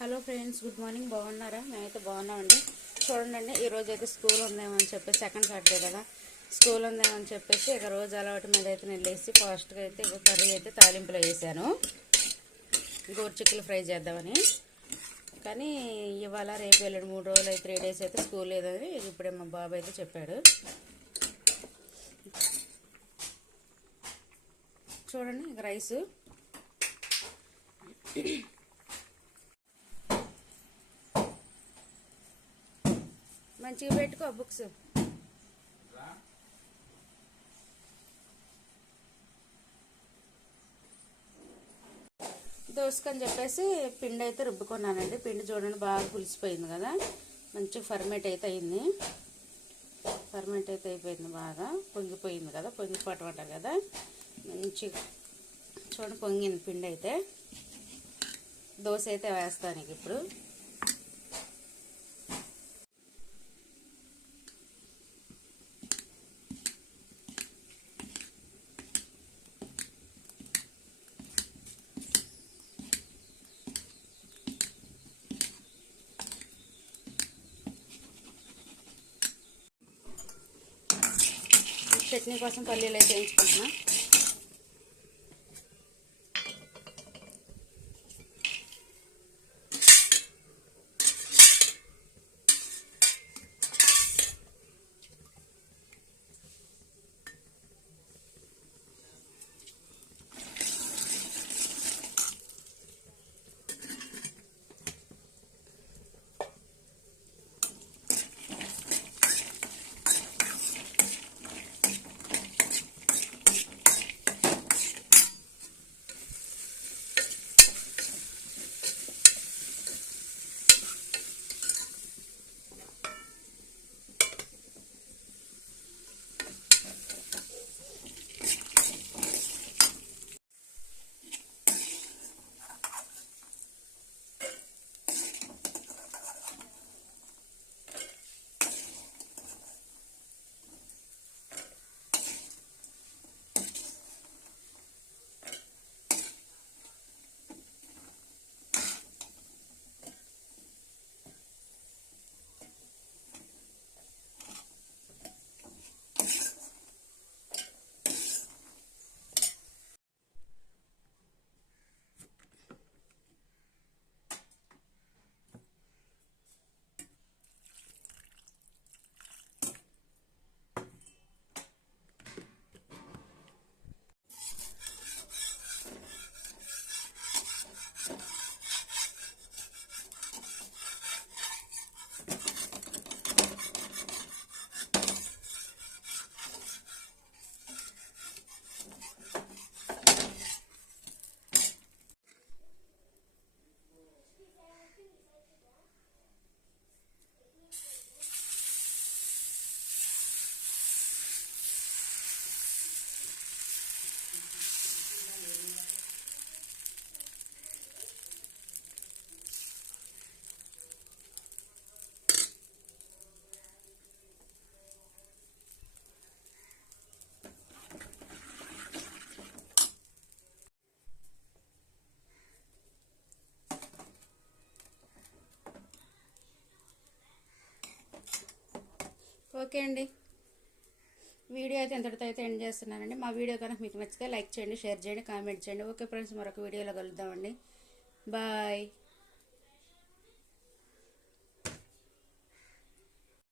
Hello friends good morning. బాగున్నారా? మేమైతే బాగున్నామండి. చూడండి ఈరోజు అయితే స్కూల్ ఉందేమో అని చెప్పేసి సెకండ్ సాటర్డే కదా. స్కూల్ ఉందేమో అని చెప్పేసి ఇక రోజు అలవాటు మీద అయితే వెళ్ళేసి ఫాస్ట్గా అయితే ఇక కర్రీ అయితే తాలింపులో వేసాను. గోరుచిక్కులు ఫ్రై చేద్దామని. కానీ ఇవాళ రేపు వెళ్ళాడు మూడు రోజులు అయితే త్రీ డేస్ అయితే స్కూల్ లేదని ఇప్పుడే మా బాబు అయితే చెప్పాడు. చూడండి ఇక రైసు. మంచిగా పెట్టుకో బుక్స్. దోసుకని చెప్పేసి పిండి అయితే రుబ్బుకున్నానండి. పిండి చూడండి బాగా పులిసిపోయింది కదా. మంచిగా ఫర్మేట్ అయితే అయింది. ఫర్మెంట్ అయితే అయిపోయింది బాగా. పొంగిపోయింది కదా పొంగిపోవటం అంటారు కదా. మంచి చూడండి పొంగింది పిండి అయితే దోశ అయితే వేస్తాను ఇప్పుడు. చట్నీ కోసం పల్లీలు అయితే వేయించుకుంటున్నాను ఓకే అండి. వీడియో అయితే ఎంతటితో అయితే ఎండ్ చేస్తున్నానండి. మా వీడియో కనుక మీకు నచ్చితే లైక్ చేయండి షేర్ చేయండి కామెంట్ చేయండి. ఓకే ఫ్రెండ్స్ మరొక వీడియోలో కలుద్దామండి. బాయ్.